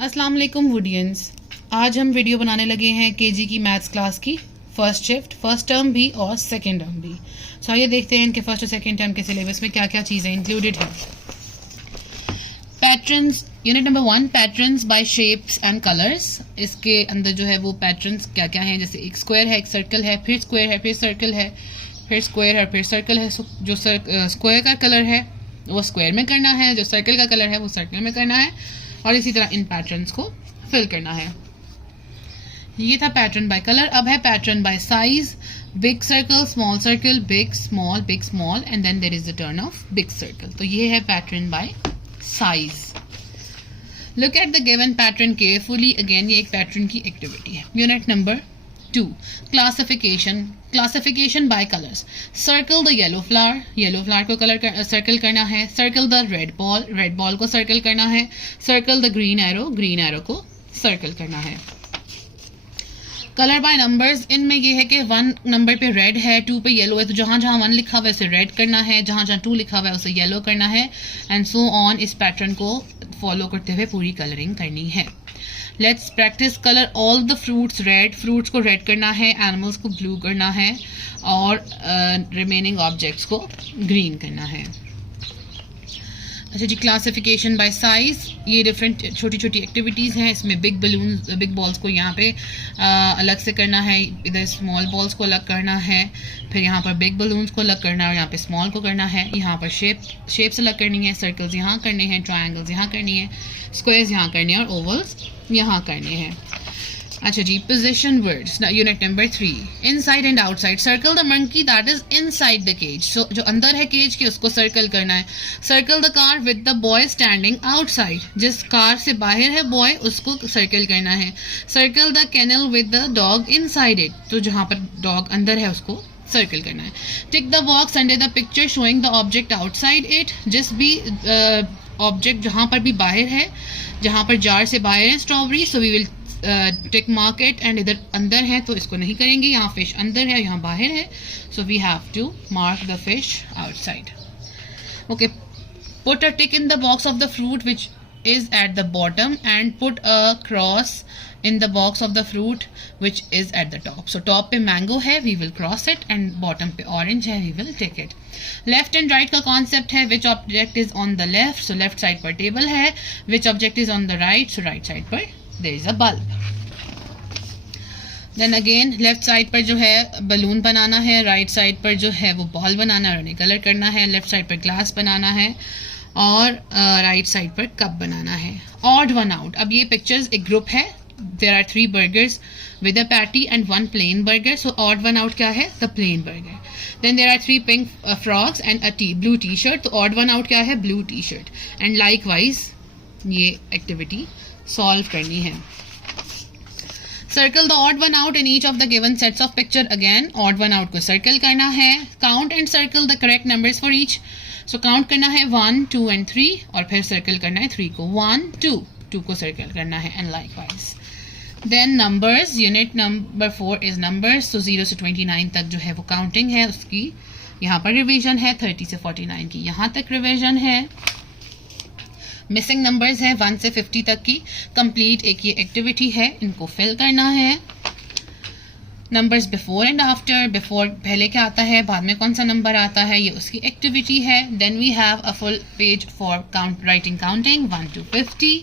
अस्सलाम वालेकुम वुडियंस। आज हम वीडियो बनाने लगे हैं केजी की मैथ्स क्लास की फर्स्ट शिफ्ट, फर्स्ट टर्म भी और सेकंड टर्म भी। सो आइए देखते हैं इनके फर्स्ट और सेकंड टर्म के सिलेबस में क्या क्या चीज़ें इंक्लूडेड हैं। Patterns, unit number 1, patterns by shapes and colours. इसके अंदर जो है वो पैटर्न्स क्या क्या हैं, जैसे एक स्क्वायर है, एक सर्कल है, फिर स्क्वायर है, फिर सर्कल है, फिर स्क्वायर है, फिर सर्कल है। जो स्क्वायर का कलर है वो स्क्वायर में करना है, जो सर्कल का कलर है वो सर्कल में करना है, और इसी तरह इन पैटर्न्स को फिल करना है। ये था पैटर्न बाय कलर। अब है pattern by size. Big circle, big small and then there is the turn of big circle. तो ये है pattern by size. Look at the given pattern carefully. Again ये एक पैटर्न की एक्टिविटी है। Unit number 2, classification by colours. Circle the yellow flower को circle करना है। सर्कल द रेड बॉल को सर्कल करना है। सर्कल द ग्रीन एरो को सर्कल करना है। कलर बाय नंबर्स, इनमें ये है कि 1 नंबर पे रेड है, 2 पे येलो है, तो जहां जहां 1 लिखा हुआ है उसे रेड करना है, जहां जहां 2 लिखा हुआ है उसे येलो करना है, एंड सो ऑन। इस पैटर्न को फॉलो करते हुए पूरी कलरिंग करनी है। Let's practice. Colour all the fruits red, fruits को रेड करना है, एनिमल्स को ब्लू करना है, और रिमेनिंग ऑब्जेक्ट्स को ग्रीन करना है। अच्छा जी, क्लासिफिकेशन बाय साइज। ये डिफरेंट छोटी छोटी एक्टिविटीज़ हैं। इसमें बिग बॉल्स को यहाँ पे अलग से करना है, इधर स्मॉल बॉल्स को अलग करना है, फिर यहाँ पर बिग बलून्स को अलग करना है और यहाँ पे स्मॉल को करना है। यहाँ पर शेप्स अलग करनी है, सर्कल्स यहाँ करने हैं, ट्रायंगल्स यहाँ करनी है, स्क्वायर्स यहाँ करने हैं और ओवल्स यहाँ करने हैं। अच्छा जी, position words. Unit number 3, inside and outside. Circle the monkey that is inside the cage. So जो अंदर है केज के उसको सर्कल करना है। Circle the car with the boy standing outside. जिस कार से बाहर है बॉय उसको सर्कल करना है। Circle the canal with the dog inside it. तो जहाँ पर डॉग अंदर है उसको सर्कल करना है। Tick the box under the picture showing the object outside it. जिस भी ऑब्जेक्ट जहाँ पर भी बाहर है, जहाँ पर जार से बाहर है strawberry, so we will tick mark it, and इधर अंदर है तो इसको नहीं करेंगे, यहाँ फिश अंदर है, यहाँ बाहर है, so we have to mark the fish outside. Okay, put a tick in the box of the fruit which is at the bottom and put a cross in the box of the fruit which is at the top. So top पे mango है, we will cross it, and bottom पे orange है, we will tick it. Left and right का concept है, which object is on the left, so left side पर table है, which object is on the right, so right side पर there is a bulb. Then again left side पर जो है balloon बनाना है, right side पर जो है वो बॉल बनाना है और उन्हें कलर करना है, लेफ्ट साइड पर ग्लास बनाना है और राइट साइड पर कप बनाना है। Odd one out. अब ये पिक्चर्स एक ग्रुप है, there are 3 burgers with a patty and 1 plain burger, so odd one out क्या है, the plain burger. Then there are 3 pink frogs and a blue t-shirt, तो odd one out क्या है, blue t-shirt. And likewise ये activity solve करनी है। Circle the odd one out in each of the given sets of picture. Again odd one out को circle करना है। Count and circle the correct numbers for each. So count करना है 1, 2 and 3 और फिर circle करना है 3 को। 1, 2 को सर्कल करना है, and likewise. Then numbers. Unit number 4 is numbers. तो 0 से 29 तक जो है वो काउंटिंग है उसकी, यहाँ पर रिविजन है। 30 से 49 की यहाँ तक रिविजन है। मिसिंग नंबर्स हैं 1 से 50 तक की। कंप्लीट एक ये एक्टिविटी है, इनको फिल करना है। Numbers before and after. Before पहले क्या आता है, बाद में कौन सा नंबर आता है, ये उसकी एक्टिविटी है। Then we have a full page for writing counting 1 to 50।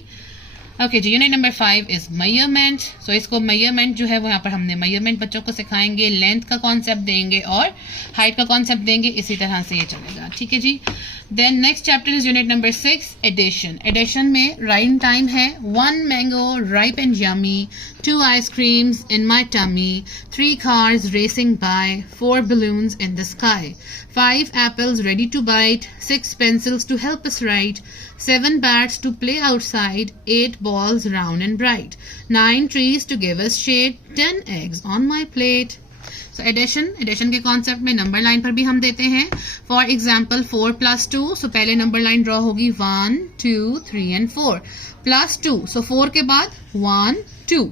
Okay जी, unit number 5 is measurement. So इसको मेजरमेंट जो है वो यहाँ पर हमने मेजरमेंट बच्चों को सिखाएंगे, लेंथ का कॉन्सेप्ट देंगे और हाइट का कॉन्सेप्ट देंगे, इसी तरह से ये चलेगा। ठीक है जी। Then next chapter is unit number 6, addition. Addition में राइटिंग टाइम है। 1 mango ripe and yummy, 2 ice creams in my tummy, 3 cars racing by, 4 balloons in the sky, 5 apples ready to bite, 6 pencils to help us write, 7 bats to play outside, 8 balls round and bright, 9 trees to give us shade, 10 eggs on my plate. So addition के concept में number line पर भी हम देते हैं। For example 4 + 2, सो पहले number line draw होगी 1, 2, 3 and 4 +2, सो 4 के बाद 1, 2,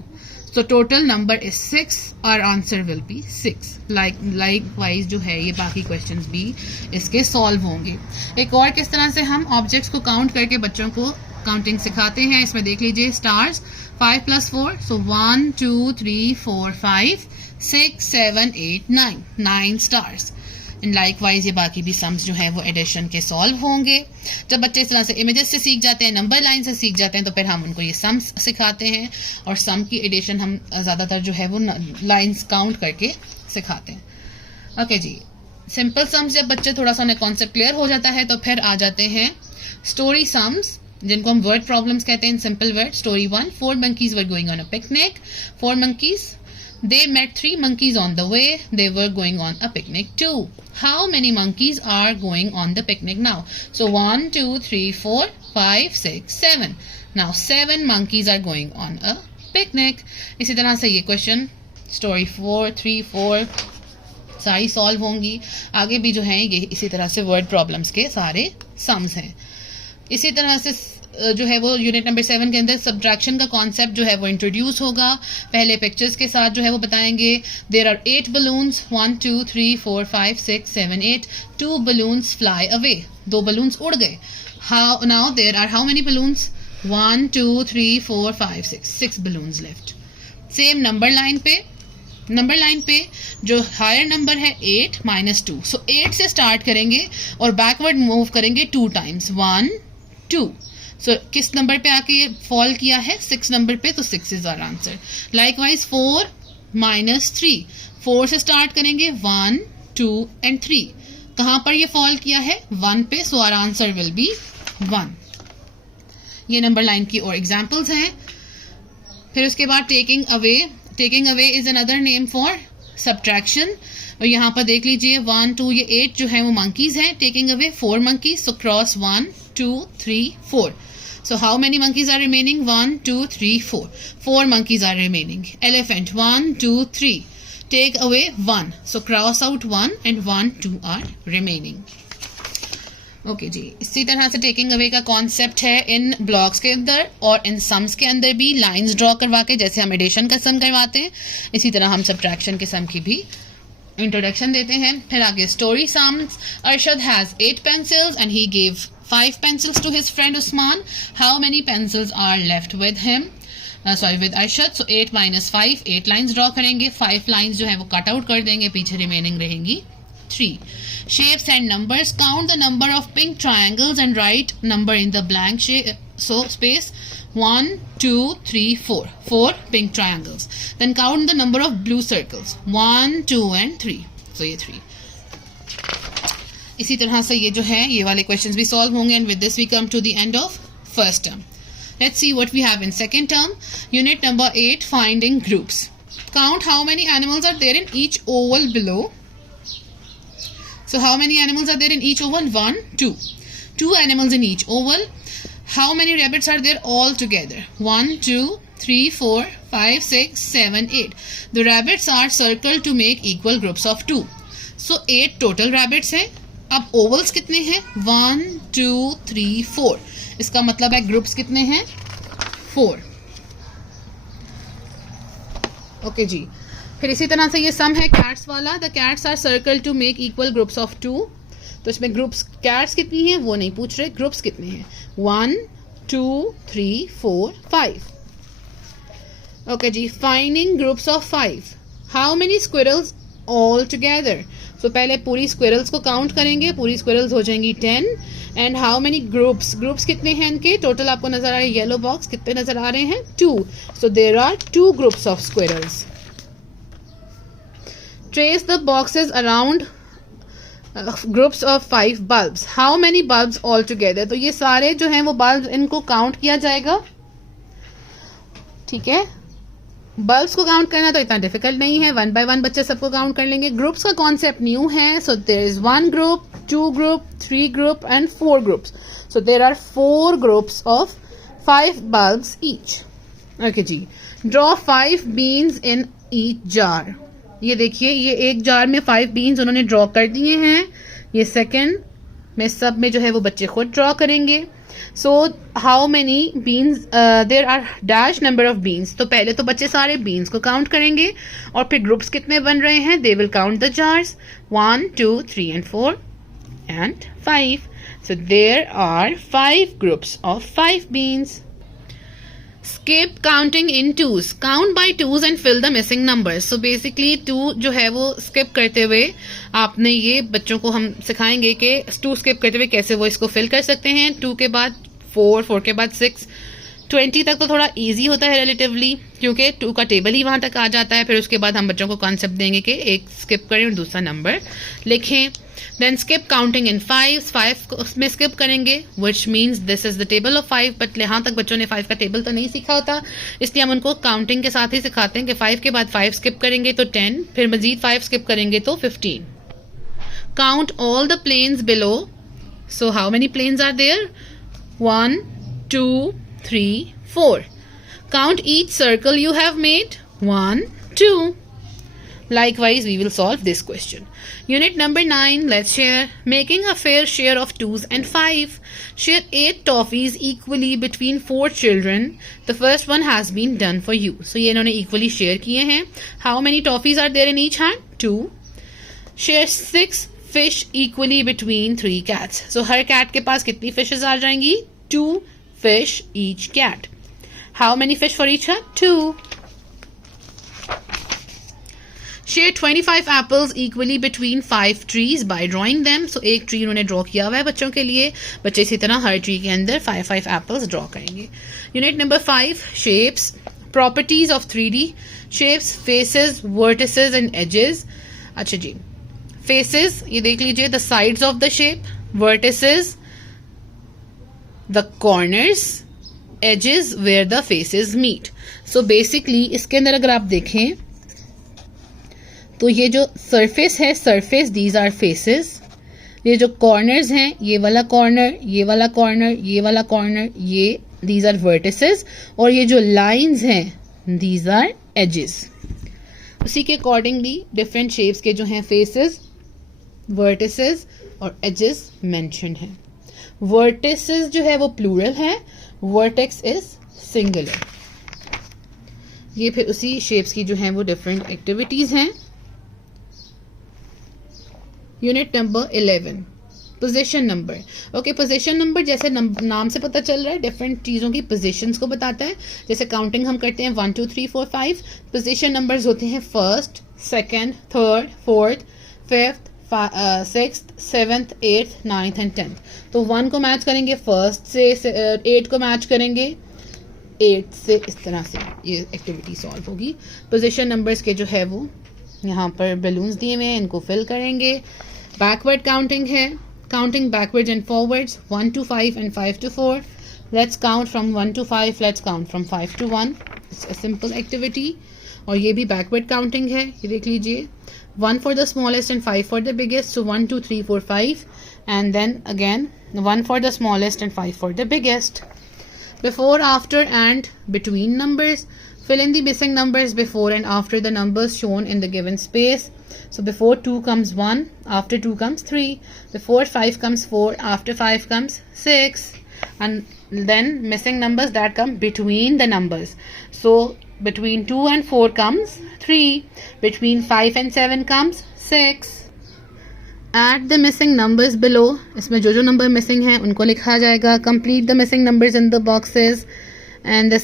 सो टोटल नंबर इज 6 और आंसर विल बी 6। लाइकवाइज जो है ये बाकी क्वेश्चंस भी इसके सॉल्व होंगे। एक और किस तरह से हम ऑब्जेक्ट्स को काउंट करके बच्चों को काउंटिंग सिखाते हैं। इसमें देख लीजिए stars 5 + 4 so 1 2 3 4 5 6 7 8 9 stars. And likewise ये बाकी भी सम्स जो है वो एडिशन के सॉल्व होंगे। जब बच्चे इस तरह से इमेजेस से सीख जाते हैं, नंबर लाइन से सीख जाते हैं, तो फिर हम उनको ये सम्स सिखाते हैं और सम की एडिशन हम ज़्यादातर जो है वो लाइंस काउंट करके सिखाते हैं। ओके जी, सिंपल सम्स जब बच्चे थोड़ा सा उन्हें कॉन्सेप्ट क्लियर हो जाता है तो फिर आ जाते हैं स्टोरी सम्स, जिनको हम वर्ड प्रॉब्लम्स कहते हैं। Simple word story 1 4 monkeys were going on a picnic. 4 monkeys, they met 3 monkeys on the way. They were going on a picnic too. How many monkeys are going on the picnic now? So 1 2 3 4 5 6 7. Now 7 monkeys are going on a picnic. इसी तरह से ये question story 4 3 4 सारी solve होंगी। आगे भी जो हैं ये इसी तरह से वर्ड प्रॉब्लम्स के सारे सम्स हैं। इसी तरह से जो है वो यूनिट नंबर 7 के अंदर सब्ट्रैक्शन का कॉन्सेप्ट जो है वो इंट्रोड्यूस होगा। पहले पिक्चर्स के साथ जो है वो बताएंगे। There are 8 balloons 1 2 3 4 5 6 7 8 2 balloons fly away, 2 balloons उड़ गए। How now there are how many balloons 1 2 3 4 5 6 balloons left. Same number line पे जो हायर नंबर है 8 - 2, सो 8 से स्टार्ट करेंगे और बैकवर्ड मूव करेंगे 2 टाइम्स 1 2। सो किस नंबर पे आके ये फॉल किया है 6 नंबर पे, तो 6 इज आवर आंसर। लाइकवाइज 4 - 3, 4 से स्टार्ट करेंगे 1 2 and 3। कहाँ पर ये फॉल किया है 1 पे, so our answer will be 1। ये नंबर लाइन की और एग्जांपल्स हैं। फिर उसके बाद taking away is another name for subtraction. और यहाँ पर देख लीजिए 1 2 ये 8 जो है वो मंकीज हैं। Taking away 4 monkeys, so cross 1 2 3 4। So how many monkeys are remaining? 1 2 3 4. 4 monkeys are remaining. Elephant 1 2 3. Take away 1. So cross out 1 and 1 2 are remaining. Okay जी, इसी तरह से टेकिंग अवे का कॉन्सेप्ट है इन ब्लॉक्स के अंदर और इन सम्स के अंदर भी लाइंस ड्रॉ करवा के, जैसे हम एडिशन का सम करवाते हैं इसी तरह हम सब्ट्रैक्शन के सम की भी इंट्रोडक्शन देते हैं। फिर आगे story sums. Arshad has 8 pencils and he gave 5 pencils to his friend Usman. How many pencils are left with him? With Arshad. So 8 - 5, 8 lines draw करेंगे। 5 लाइंस जो है वो कट आउट कर देंगे, पीछे रिमेनिंग रहेंगी 3. Shapes and numbers. Count the number of pink triangles and write number in the blank space. 1 2 3 4. 4 pink triangles. Then count the number of blue circles. 1 2 and 3. So ये 3. इसी तरह से ये जो है ये वाले क्वेश्चंस भी सॉल्व होंगे। And with this we come to the end of first term. Let's see what we have in second term. Unit number 8 finding groups. Count how many animals are there in each oval below. So how many animals are there in each oval? 1 2. 2 animals in each oval. How many rabbits are there all together? 1 2 3 4 5 6 7 8. The rabbits are circled to make equal groups of 2. So 8 total rabbits हैं। अब vowels कितने हैं? 1 2 3 4। इसका मतलब है groups कितने हैं? 4। Okay जी, फिर इसी तरह से ये सम है कैट्स वाला। The cats are circle to make equal groups of 2। तो इसमें ग्रुप्स कैट्स कितनी हैं वो नहीं पूछ रहे, ग्रुप्स कितने हैं? 1 2 3 4 5। ओके जी, finding groups of 5। How many squirrels all together? So पहले पूरी स्क्विरल्स को काउंट करेंगे, पूरी स्क्विरल्स हो जाएंगी 10। एंड हाउ मेनी ग्रुप्स कितने हैं इनके? टोटल आपको नजर आ रहे हैं येलो बॉक्स, कितने नजर आ रहे हैं? 2। So there are 2 groups of squirrels. Trace the boxes around groups of 5 bulbs. How many bulbs all together? तो ये सारे जो हैं वो बल्ब, इनको काउंट किया जाएगा। ठीक है, बल्ब्स को काउंट करना तो इतना डिफिकल्ट नहीं है, 1 by 1 बच्चे सबको काउंट कर लेंगे। ग्रुप्स का कॉन्सेप्ट न्यू है। So there is 1 group 2 group 3 group and 4 groups. So there are 4 groups of 5 bulbs each. Okay जी, draw 5 beans in each jar. ये देखिए, ये एक जार में 5 बीन्स उन्होंने ड्रॉ कर दिए हैं। ये सेकेंड में सब में जो है वो बच्चे खुद ड्रॉ करेंगे। So how many beans? There are dash number of beans. तो पहले तो बच्चे सारे बीन्स को काउंट करेंगे और फिर ग्रुप्स कितने बन रहे हैं, they will count the jars 1 2 3 and 4 and 5. So there are 5 groups of 5 beans. Skip counting in twos. Count by twos and fill the missing numbers. So basically 2 जो है वो skip करते हुए आपने ये बच्चों को हम सिखाएंगे कि 2 skip करते हुए कैसे वो इसको fill कर सकते हैं. 2 के बाद 4, 4 के बाद 6, 20 तक तो थोड़ा इजी होता है रिलेटिवली, क्योंकि 2 का टेबल ही वहाँ तक आ जाता है. फिर उसके बाद हम बच्चों को कॉन्सेप्ट देंगे कि एक स्किप करें और दूसरा नंबर लिखें. देन स्किप काउंटिंग इन 5 उसमें स्किप करेंगे, which means this is the table of 5. But यहाँ तक बच्चों ने 5 का टेबल तो नहीं सीखा होता, इसलिए हम उनको काउंटिंग के साथ ही सिखाते हैं कि 5 के बाद 5 स्किप करेंगे तो 10, फिर मजीद 5 स्किप करेंगे तो 15. Count all the planes below. So how many planes are there? 1, 2, 3, 4. Count each circle you have made. 1, 2. Likewise, we will solve this question. Unit number 9, let's share. Making a fair share of 2s and 5. Share 8 toffees equally between 4 children. The first one has been done for you. So, ये इन्होंने equally share किए हैं. How many toffees are there in each hand? 2. Share 6 fish equally between 3 cats. So, her cat के पास कितनी fishes आ जाएंगी? 2 fish each cat. How many fish for each cat? 2. Share 25 apples equally between 5 trees by drawing them. So एक tree उन्होंने draw किया हुआ है बच्चों के लिए. बच्चे इसी तरह हर ट्री के अंदर 5 एप्पल्स ड्रॉ करेंगे. Unit number 5, shapes. Properties of 3D shapes. Faces, vertices and edges. अच्छा जी, फेसेस ये देख लीजिए, the sides of the shape. Vertices, the corners. Edges, where the faces meet. So basically इसके अंदर अगर आप देखें तो ये जो सरफेस है, सरफेस, दीज आर फेसेस. ये जो कॉर्नर्स हैं, ये वाला कॉर्नर, ये वाला कॉर्नर, ये वाला कॉर्नर, ये दीज आर वर्टिसेस. और ये जो लाइंस हैं, दीज आर एजेस. उसी के अकॉर्डिंगली डिफरेंट शेप्स के जो हैं फेसेस, वर्टिसेस और एजेस मेंशन हैं. वर्टिसेस जो है वो प्लूरल है, वर्टेक्स इज सिंगुलर. ये फिर उसी शेप्स की जो हैं वो डिफरेंट एक्टिविटीज हैं. Unit number 11, position number. Okay, position number जैसे नाम से पता चल रहा है डिफरेंट चीज़ों की पोजीशंस को बताता है. जैसे काउंटिंग हम करते हैं 1, 2, 3, 4, 5. पोजीशन नंबर्स होते हैं 1st, 2nd, 3rd, 4th, 5th, 6th, 7th, 8th, 9th and 10th. तो 1 को मैच करेंगे 1st से, 8 को मैच करेंगे 8th से. इस तरह से ये एक्टिविटी सॉल्व होगी. पोजीशन नंबर्स के जो है वो यहाँ पर बलून्स दिए हुए हैं, इनको फिल करेंगे. बैकवर्ड काउंटिंग है, counting backwards and forwards. 1 to 5 and 5 to 4. Let's count from 1 to 5, let's count from 5 to 1. It's a simple activity. और ये भी बैकवर्ड काउंटिंग है, ये देख लीजिए. 1 for the smallest and 5 for the biggest. So 1, 2, 3, 4, 5. And then again 1 for the smallest and 5 for the biggest. Before, after and between numbers. Fill in the missing numbers before and after the numbers shown in the given space. So before 2 comes 1, after 2 comes 3. Before 5 comes 4, after 5 comes 6. And then missing numbers that come between the numbers. So between 2 and 4 comes 3. Between 5 and 7 comes 6. Add the missing numbers below. इसमें जो number missing हैं उनको लिखा जाएगा. Complete the missing numbers in the boxes. And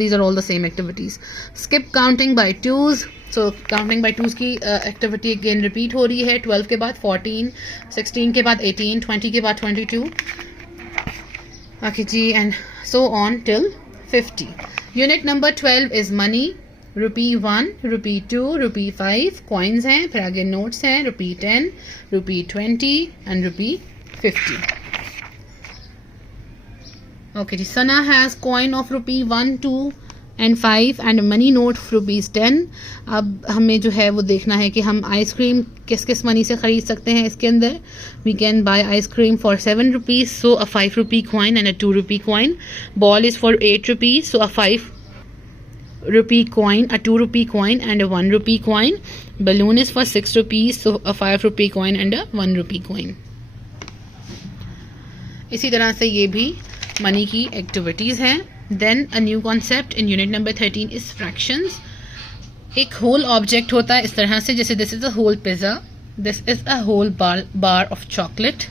these are all the same activities. Skip counting by 2s. So counting by 2s की activity again repeat हो रही है. 12 के बाद 14, 16 के बाद 18, 20 के बाद 22. Okay ji, and so on till 50. Unit number 12 is money. ₹1, ₹2, ₹5 coins हैं. फिर आगे notes हैं. ₹10, ₹20 and ₹50. Okay ji, Sana has coin of ₹1, 2 and 5 and money note ₹10. अब हमें जो है वो देखना है कि हम आइसक्रीम किस किस मनी से ख़रीद सकते हैं. इसके अंदर we can buy ice cream for ₹7, so a ₹5 coin and a ₹2 coin. Ball is for ₹8, so a ₹5 coin, a ₹2 coin and a ₹1 coin. Balloon is for ₹6, so a ₹5 coin and a ₹1 coin. इसी तरह से ये भी money की activities हैं. Then a new concept in unit number 13 is fractions. एक whole object होता है इस तरह से, जैसे this is a whole pizza, this is a whole bar of chocolate.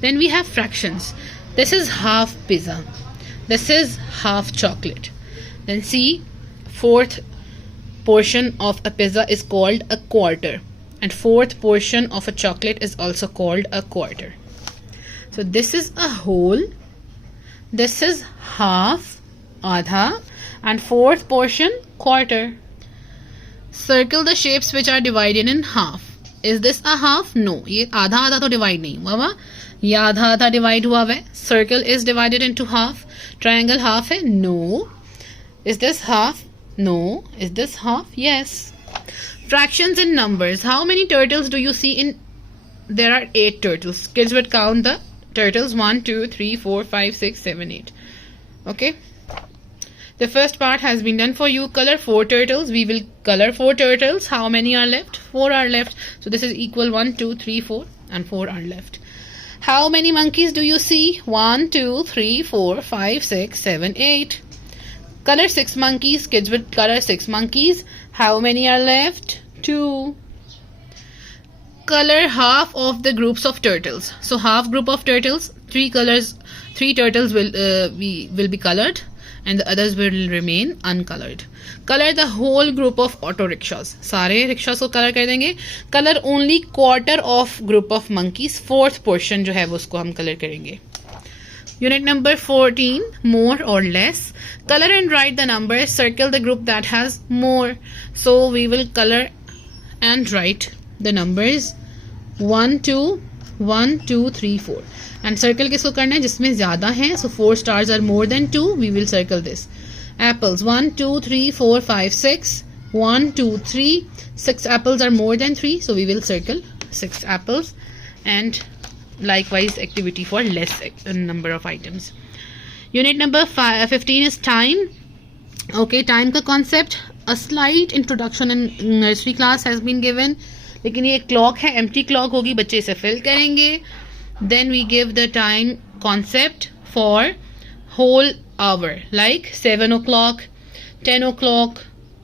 Then we have fractions. This is half pizza. This is half chocolate. Then see, fourth portion of a pizza is called a quarter. And fourth portion of a chocolate is also called a quarter. So this is a whole. This is half, adha. And fourth portion, quarter. Circle the shapes which are divided in half. Is this a half? No. ये आधा आधा तो divide नहीं हुआ हुआ. ये आधा आधा divide हुआ है. Circle is divided into half. Triangle half है? No. Is this half? No. Is this half? Yes. Fractions in numbers. How many turtles do you see in? There are 8 turtles. Kids would count the turtles. 1, 2, 3, 4, 5, 6, 7, 8. Okay. The first part has been done for you. Color 4 turtles. We will color 4 turtles. How many are left? 4 are left. So this is equal 1, 2, 3, 4 and 4 are left. How many monkeys do you see? 1, 2, 3, 4, 5, 6, 7, 8. Color 6 monkeys. Kids will color 6 monkeys. How many are left? 2. Color half of the groups of turtles. So half group of turtles, 3 colors, 3 turtles will be colored. And the others will remain uncolored. Color the whole group of auto rickshaws. सारे rickshaws को color कर देंगे. Color only quarter of group of monkeys. Fourth portion जो है वो उसको हम color करेंगे. Unit number 14, more or less. Color and write the numbers. Circle the group that has more. So we will color and write the numbers 1, 2, 1, 2, 3, 4. And circle किसको करना है जिसमें ज़्यादा हैं. So 4 stars are more than 2. We will circle this. Apples 1, 2, 3, 4, 5, 6. 1, 2, 3. 6 apples are more than 3. So we will circle 6 apples. And likewise activity for less number of items. Unit number 15 is time. Okay, time का concept. A slight introduction in nursery class has been given. लेकिन ये clock है, empty clock होगी, बच्चे इसे fill करेंगे. Then we give the time concept for whole hour, like 7 o'clock, 10 o'clock,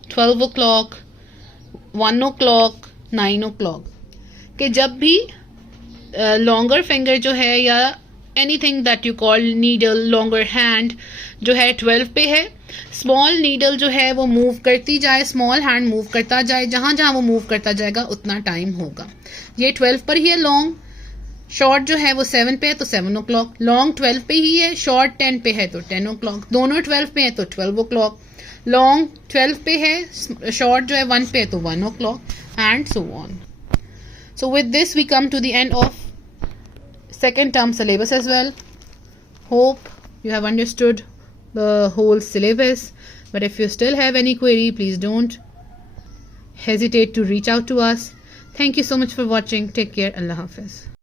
12 o'clock, 1 o'clock, 9 o'clock. कि जब भी longer finger जो है या anything that you call needle, longer hand जो है 12 पे है, small needle जो है वो move करती जाए, small hand move करता जाए, जहाँ जहाँ वो move करता जाएगा उतना time होगा. ये 12 पर ही है long. शॉर्ट जो है वो 7 पे है तो 7 o'clock. लॉन्ग 12 पे ही है. शॉर्ट 10 पे है तो 10 o'clock. दोनों 12 पे है तो 12 o'clock. लॉन्ग 12 पे है. शॉर्ट जो है 1 पे है तो 1 o'clock. And so on. So with this we come to the end of second term syllabus as well. Hope you have understood the whole syllabus. But if you still have any query, please don't hesitate to reach out to us. Thank you so much for watching. Take care. Allah Hafiz.